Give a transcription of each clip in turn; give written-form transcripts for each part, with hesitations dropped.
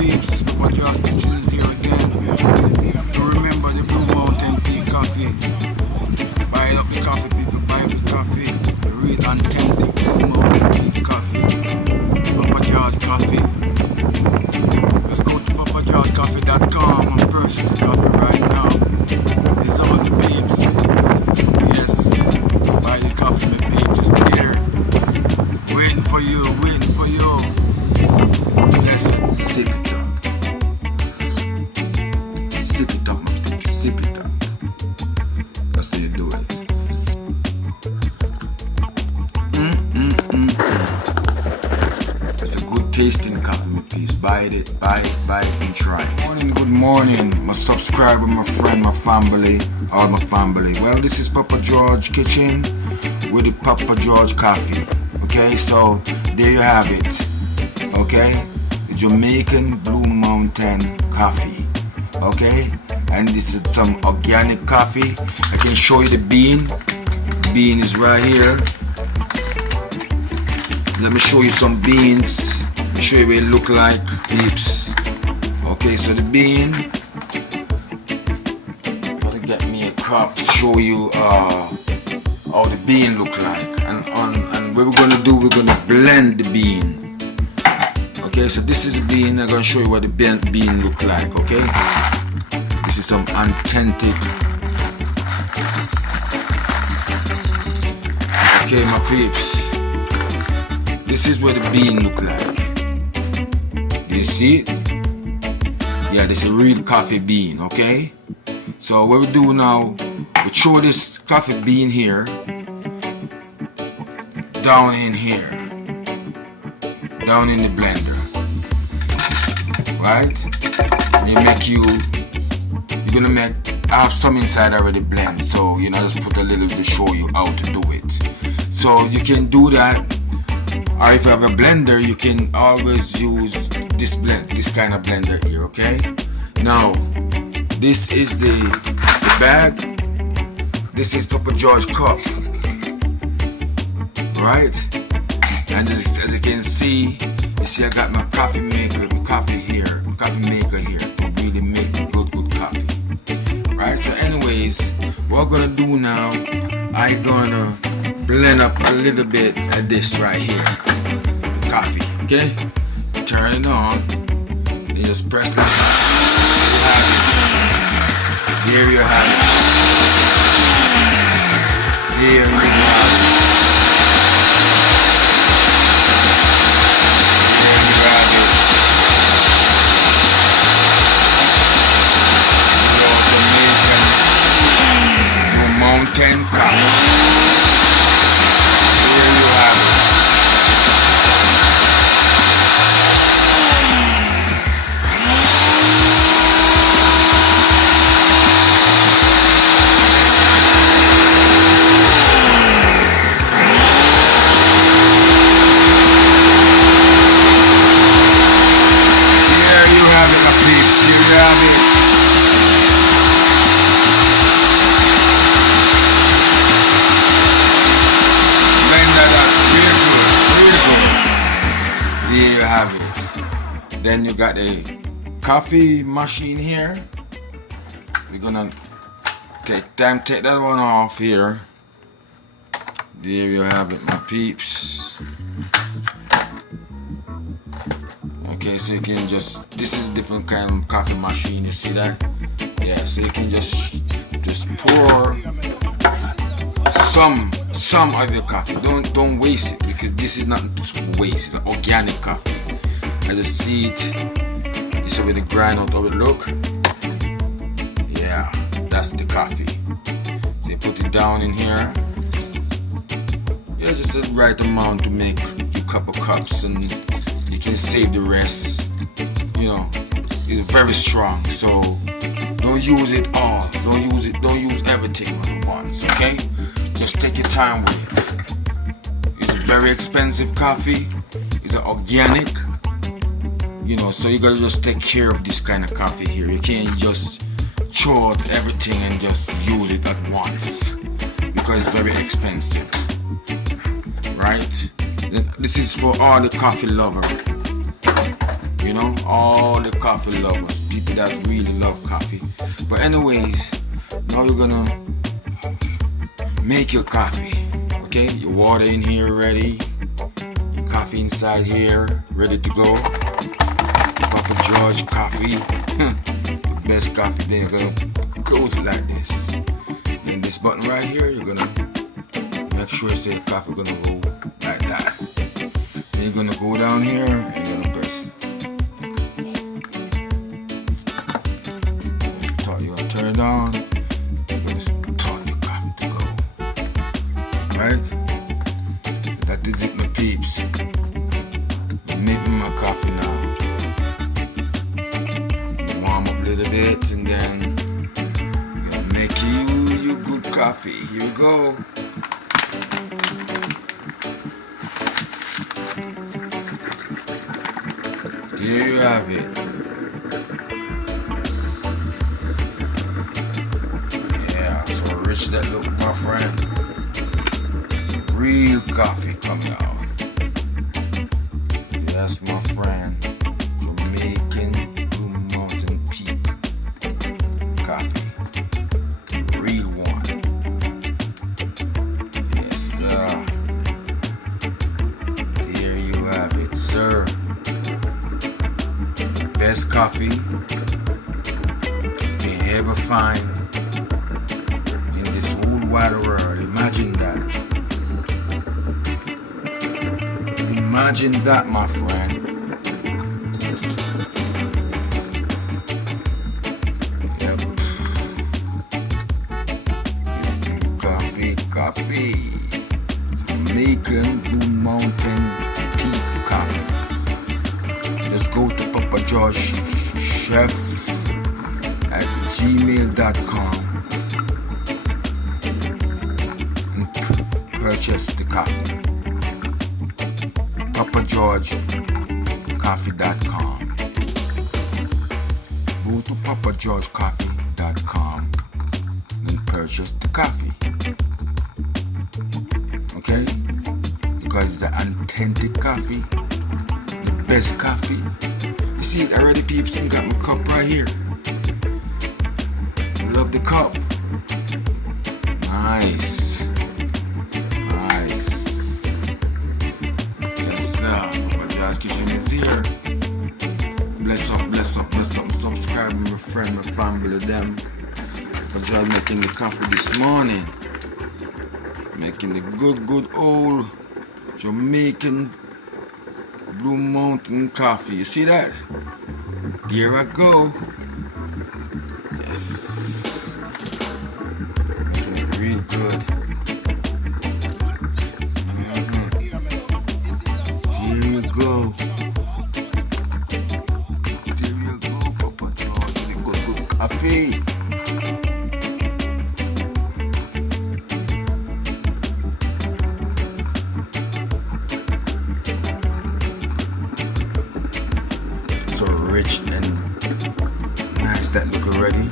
peeps, Papa Josh is here again. Remember the Blue Mountain Coffee. Buy up the coffee, people, buy up the coffee. Real authentic Blue Mountain Coffee. Papa Josh Coffee. Just go to papajoshcoffee.com and purchase the coffee right now. It's all the peeps. Yes, buy the coffee, the peeps is here. Waiting for you, waiting for you. Listen, sip it up. Sip it up, my people. Sip it up. That's how you do it. It's a good tasting coffee, my peeps. Buy it and try it. Good morning, my subscriber, my friend, my family, all my family. Well, this is Papa George Kitchen with the Papa George Coffee. Okay, so there you have it. Okay, the Jamaican Blue Mountain Coffee. Okay, and this is some organic coffee. I can show you the bean. The bean is right here. Let me show you some beans. Let me show you what it look like, peeps. Okay, so the bean. Gotta get me a cup to show you how the bean look like. And what we're gonna do, we're gonna blend the bean. Okay, so this is the bean. I'm gonna show you what the bean look like. Okay, this is some authentic. Okay, my peeps, this is what the bean look like. You see it? Yeah, this is a real coffee bean. Okay, so what we do now, we throw this coffee bean here down in here, down in the blender, right? And you're gonna make, I have some inside already blend, so you know, just put a little to show you how to do it. So you can do that, or if you have a blender, you can always use this kind of blender here. Okay, now this is the bag. This is Papa George cup, right? And as you can see, you see I got my coffee maker, my coffee maker here to really make good coffee. Right? So anyways, what we're gonna do now, I'm gonna blend up a little bit of this right here. The coffee. Okay? Turn it on. You just press the there you have it. There you have it. Mountain Coffee. Here you have it. Here you have it, my peeps. Here you have it. There you have it. Then you got the coffee machine here. We're gonna take that one off here. There you have it, my peeps. Okay, so you can just, this is different kind of coffee machine, you see that? Yeah, so you can just pour some of your coffee. Don't waste it, because this is not waste, it's an organic coffee. As you see it, you see where the grind out of it look. Yeah, that's the coffee. So you put it down in here. Yeah, just the right amount to make your couple cups, and you can save the rest. You know, it's very strong, so don't use it all. Don't use everything at once, okay? Just take your time with it. It's a very expensive coffee. It's an organic. You know, so you gotta just take care of this kind of coffee here. You can't just throw out everything and just use it at once, because it's very expensive. Right? This is for all the coffee lover. you know, all the coffee lovers, people that really love coffee. But anyways, now you're gonna make your coffee. Okay, your water in here ready, your coffee inside here ready to go. Papa George coffee, the best coffee there. You're gonna close it like this. Then this button right here, you're gonna make sure say coffee gonna go like that. Then you're gonna go down here and you're gonna press. You're gonna turn it on. You're gonna start your coffee to go. Right? That is it, my peeps. I'm making my coffee now. Warm up a little bit and then we're gonna make you good coffee. Here we go. There you have it. Yeah, so rich that look, my friend. Some real coffee coming out. Yes, my friend. Jamaican Blue Mountain Peak coffee. Real one. Yes, sir. There you have it, sir. Best coffee you ever find in this whole wide world. Imagine that. Imagine that, my friend. Yep. This is coffee. Jamaican Blue Mountain Peak coffee. Just go to Papa George Chef at gmail.com and purchase the coffee. PapaGeorgeCoffee.com. Go to PapaGeorgeCoffee.com and purchase the coffee. Okay? Because it's an authentic coffee. Best coffee. You see it already, peeps. I got my cup right here. Love the cup. Nice. Yes, sir. Papa George Kitchen is here. Bless up. Subscribe, my friend, my family, them. Papa George making the coffee this morning. Making the good old Jamaican Blue Mountain Coffee. You see that? There I go. Yes. Making it real good. There you go. Papa George. The good coffee. So rich and nice that look already.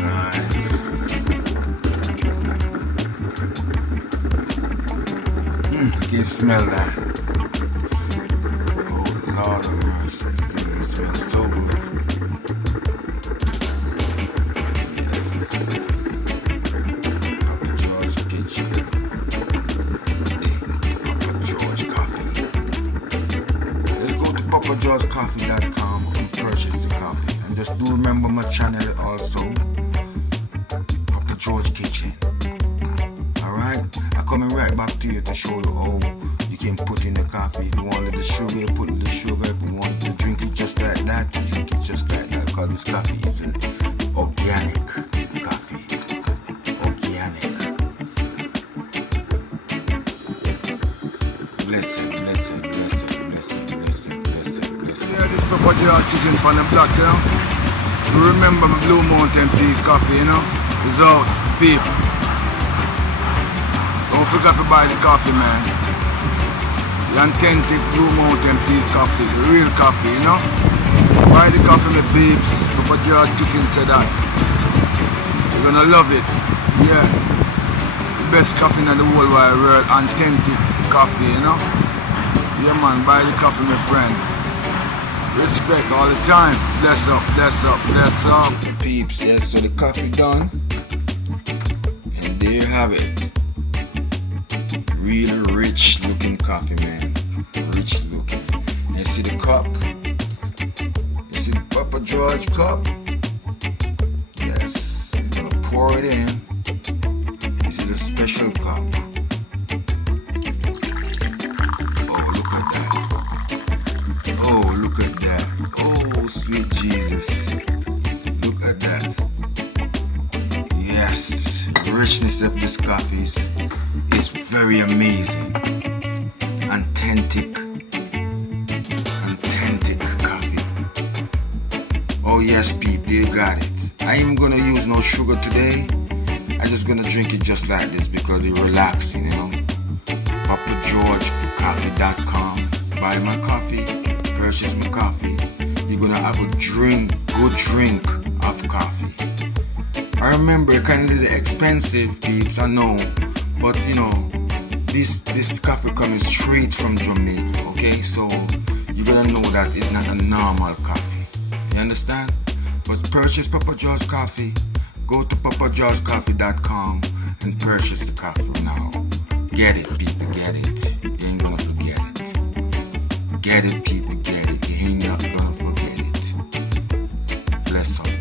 Nice. I can smell that. Oh Lord of mercy, this thing smells so good. Yes. Papa George Kitchen. PapaGeorgeCoffee.com and purchase the coffee. And just do remember my channel also, Papa George Kitchen. Alright? I'm coming right back to you to show you how you can put in the coffee. If you wanted the sugar, you put the sugar. If you want to drink it just like that, you drink it just like that. Because this coffee is an organic coffee. Organic. Blessed. Yeah, this Papa George Kitchen from the block, you know. You remember my Blue Mountain Peak coffee, you know. It's out, people. Don't forget to buy the coffee, man. The authentic Blue Mountain Peak coffee, the real coffee, you know. Buy the coffee, my babes. Papa George Kitchen said that. You're gonna love it. Yeah. best coffee in the whole wide world, authentic coffee, you know. Yeah man, buy the coffee my friend. Respect all the time. Bless up, bless up, bless up. Peeps, yes, so the coffee done. And there you have it. Really rich looking coffee, man. Rich looking. And you see the cup? You see the Papa George cup? Yes, I'm gonna pour it in. This is a special cup. Oh, look at that. Oh, look at that. Oh, sweet Jesus. Look at that. Yes, the richness of this coffee is very amazing. Authentic coffee. Oh yes, people, you got it. I ain't gonna use no sugar today. I'm just gonna drink it just like this because it's relaxing, you know. PapaGeorgeCoffee.com. Buy my coffee, purchase my coffee. You're gonna have a good drink of coffee. I remember it kind of expensive, peeps, I know, but you know, this coffee coming straight from Jamaica, okay? So you're gonna know that it's not a normal coffee. You understand? But purchase Papa George Coffee. Go to PapaGeorgeCoffee.com and purchase the coffee now. Get it, people, get it. You ain't gonna forget it. Get it, people, get it. You ain't not gonna forget it. Bless up.